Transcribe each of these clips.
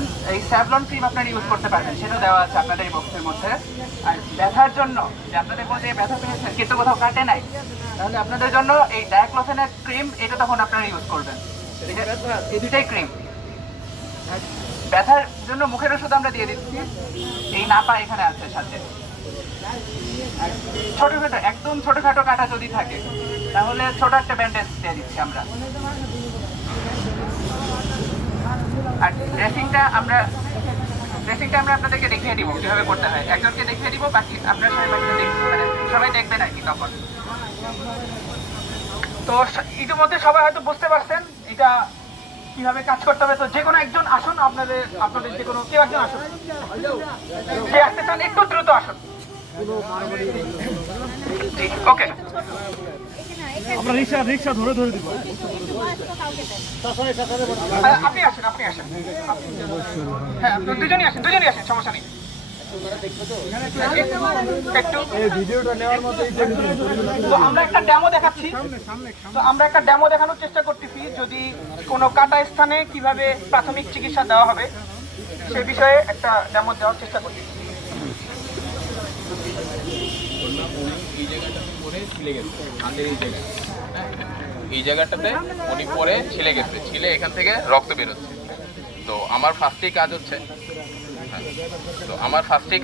করবেন, এই Savlon cream আপনারা ইউজ করতে পারবেন, সেটা দেওয়া আছে আপনাদের এই বক্সের মধ্যে। আর ব্যথার জন্য যে আপনাদের মধ্যে ব্যথা পেয়েছেন কিন্তু কোথাও কাটে নাই, তাহলে আপনাদের জন্য এই ডায়াক্লোফেনের ক্রিম, এটা তখন আপনারা ইউজ করবেন। এই দুটাই ক্রিম। ব্যথার জন্য মুখের ওষুধ আমরা দিয়ে দিচ্ছি, এই নাপা এখানে আছে সাথে। ছোটখাটো একদম ছোটখাটো কাটা যদি থাকে তাহলে ছোট একটা ব্যান্ডেজ দিয়ে দিচ্ছি আমরা। আর ড্রেসিংটা আমরা আপনাদেরকে দেখিয়ে দিব কিভাবে করতে হয়, একজনকে দেখিয়ে দিব, বাকি আপনারা সবাই মানে সবাই দেখবেন আর কি তখন। তো ইতিমধ্যে সবাই হয়তো বুঝতে পারছেন এটা কিভাবে কাজ করতে হবে। তো যে কোনো একজন আসুন, আপনাদের যে কোনো কেউ একজন আসুন, যে আসতে চান একটু দ্রুত আসুন। ওকে, আমরা রিক্সা ধরে দিব। আপনি আসেন হ্যাঁ, দুজনই আসেন, সমস্যা নেই। তো আমরা একটা ডেমো দেখাচ্ছি, দেখানোর চেষ্টা করতেছি যদি কোনো কাটা স্থানে কিভাবে প্রাথমিক চিকিৎসা দেওয়া হবে সে বিষয়ে একটা ডেমো দেওয়ার চেষ্টা করতেছি। এই জায়গাটাতে উনি পরে ছিলে গেছে, ছিলে এখান থেকে রক্ত বেরোচ্ছে। তো আমার ফার্স্টেই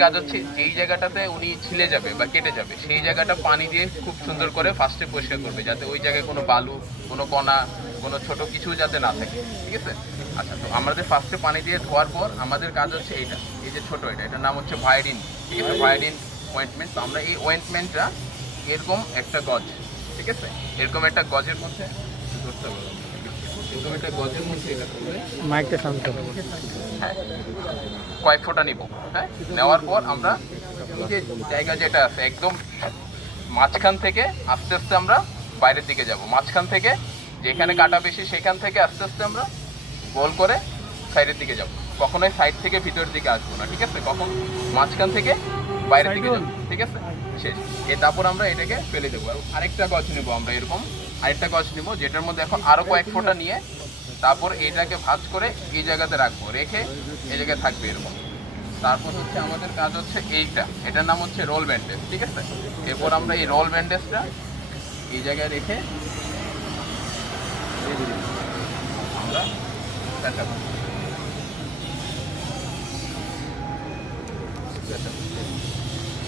কাজ হচ্ছে যেই জায়গাটাতে উনি ছিলে যাবে বা কেটে যাবে সেই জায়গাটা পানি দিয়ে খুব সুন্দর করে ফার্স্টে পরিষ্কার করবে, যাতে ওই জায়গায় কোনো বালু, কোনো কণা, কোনো ছোট কিছু যাতে না থাকে। ঠিক আছে? আচ্ছা, তো আমাদের ফার্স্টে পানি দিয়ে ধোয়ার পর আমাদের কাজ হচ্ছে এইটা, এই যে ছোট এটার নাম হচ্ছে ভায়োডিন। ঠিক আছে? ভায়োডিন অয়েন্টমেন্ট। তো আমরা এই অয়েন্টমেন্টটা এরকম একটা গজ, ঠিক আছে, এরকম একটা গজের মধ্যে মাইকটা শান্ত কয়েক ফোঁটা নিব। হ্যাঁ, নেওয়ার পর আমরা এই যে জায়গা যেটা আছে একদম মাঝখান থেকে আস্তে আস্তে আমরা বাইরের দিকে যাব। মাঝখান থেকে যেখানে কাটা বেশি সেখান থেকে আস্তে আস্তে আমরা গোল করে সাইডের দিকে যাব। কখনোই সাইড থেকে ভিতরের দিকে আসবো না। ঠিক আছে? কখন মাঝখান থেকে বাইরের দিকে যাবো। ঠিক আছে? শেষ। তারপর আমরা এটাকে ফেলে দেবো। আরেকটা গজ নেবো আমরা, এরকম আরেকটা গজ নেবো যেটার মধ্যে এখন আরো কয়েক ফোঁটা নিয়ে তারপর এটাকে ভাঁজ করে এই জায়গাতে রাখবো, রেখে এই জায়গায় থাকবে এরকম। তারপর হচ্ছে আমাদের কাজ হচ্ছে এটার নাম হচ্ছে রোল ব্যান্ডেজ। ঠিক আছে? এরপর আমরা এই রোল ব্যান্ডেজটা এই জায়গায় রেখে আমরা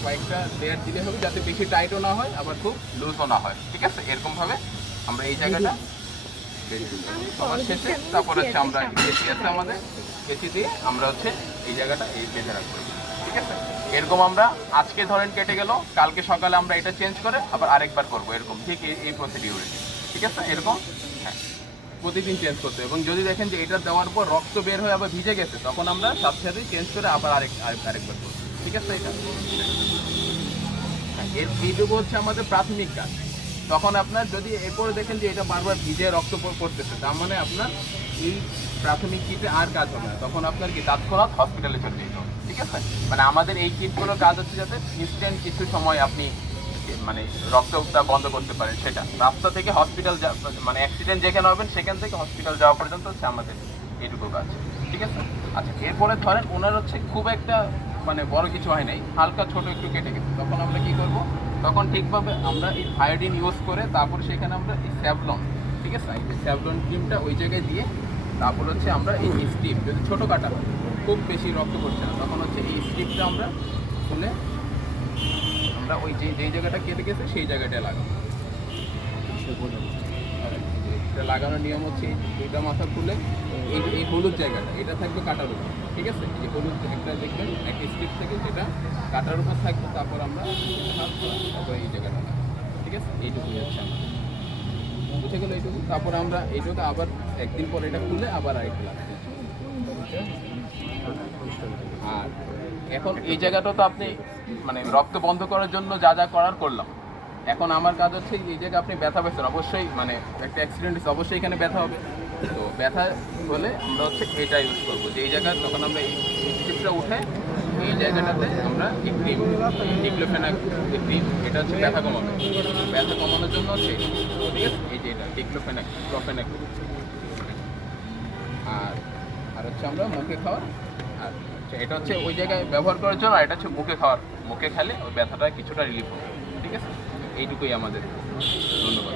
কয়েকটা লেয়ার দিলে হবে যাতে বেশি টাইটও না হয় আবার খুব লুজও না হয়। ঠিক আছে? এরকমভাবে আমরা এই জায়গাটা সবার শেষে তারপর হচ্ছে আমরা কেচি আছে আমাদের, কেচি দিয়ে আমরা হচ্ছে এই জায়গাটা এই বেঁধে রাখবো। ঠিক আছে? এরকম আমরা আজকে ধরেন কেটে গেল, কালকে সকালে আমরা এটা চেঞ্জ করে আবার আরেকবার করবো এরকম, ঠিক এই প্রসিডিউরে। ঠিক আছে? এরকম হ্যাঁ, প্রতিদিন চেঞ্জ করতে। এবং যদি দেখেন যে এটা দেওয়ার পর রক্ত বের হয়ে আবার ভিজে গেছে তখন আমরা সাথে সাথে চেঞ্জ করে আবার আরেকবার করবো। ঠিক আছে? এটা এইটুকু হচ্ছে আমাদের প্রাথমিক কাজ। তখন আপনার যদি এরপরে দেখেন যে এটা বারবার ভিজে রক্ত পড়তেছে, তার মানে আপনার এই প্রাথমিক কিটে আর কাজ হবে না, তখন আপনার কি তৎক্ষণাৎ হসপিটালে চলে যেতে হবে। ঠিক আছে? মানে আমাদের এই কিটগুলোর কাজ হচ্ছে যাতে ইনস্ট্যান্ট কিছু সময় আপনি মানে রক্তটা বন্ধ করতে পারেন। সেটা রাস্তা থেকে হসপিটাল মানে অ্যাক্সিডেন্ট যেখানে হবেন সেখান থেকে হসপিটাল যাওয়া পর্যন্ত হচ্ছে আমাদের এইটুকু কাজ। ঠিক আছে? আচ্ছা, এরপরে ধরেন ওনার হচ্ছে খুব একটা মানে বড় কিছু হয় নাই, হালকা ছোট একটু কেটে গেছে, তখন আমরা কি করব, তখন ঠিকভাবে আমরা এই ভায়োডিন ইউজ করে তারপর সেখানে আমরা এই স্যাভলন, ঠিক আছে, এই স্যাভলন ক্রিমটা ওই জায়গায় দিয়ে তারপর হচ্ছে আমরা এই স্ট্রিপ, যদি ছোটো কাটা হয় খুব বেশি রক্ত পড়ছে না তখন হচ্ছে এই স্ট্রিপটা আমরা খুলে আমরা ওই যেই জায়গাটা কেটে গেছে সেই জায়গাটায় লাগাবো। এটা লাগানোর নিয়ম হচ্ছে দুইটা মাথা খুলে এই হলুদ জায়গাটা এটা থাকবে কাটার উপর। ঠিক আছে? এই হলুদ একটা দেখবেন একটা স্ট্রিপ থেকে যেটা কাটার উপর থাকবে, তারপর আমরা তারপর এই জায়গাটা লাগাবো। ঠিক আছে? এইটুকুই হচ্ছে আমরা বুঝে গেলো এইটুকু। তারপর আমরা এইটুকু আবার একদিন পর এটা খুলে আবার আরেকটা লাগাবো। আর এখন এই জায়গাটা তো আপনি মানে রক্ত বন্ধ করার জন্য যা যা করার করলাম, এখন আমার কাজ হচ্ছে এই জায়গায় আপনি ব্যথা পেয়েছেন, অবশ্যই মানে একটা অ্যাক্সিডেন্ট হচ্ছে, অবশ্যই এখানে ব্যথা হবে। তো ব্যথা হলে আমরা হচ্ছে এটা ইউজ করবো, যে এই জায়গায় তখন আমরা এই স্ট্রিপটা উঠে এই জায়গাটাতে আমরা এই ক্রিম ডিক্লোফেনাক ক্রিম, এটা হচ্ছে ব্যথা কমাবে, ব্যথা কমানোর জন্য হচ্ছে ঠিক আছে এই যে এটা ডিক্লোফেনাক। আর হচ্ছে হচ্ছে আমরা মুখে খাওয়ার, আর এটা হচ্ছে ওই জায়গায় ব্যবহার করার জন্য, আর এটা হচ্ছে মুখে খাওয়ার। মুখে খেলে ওই ব্যথাটা কিছুটা রিলিফ হবে। ঠিক আছে, এইটুকুই আমাদের। ধন্যবাদ।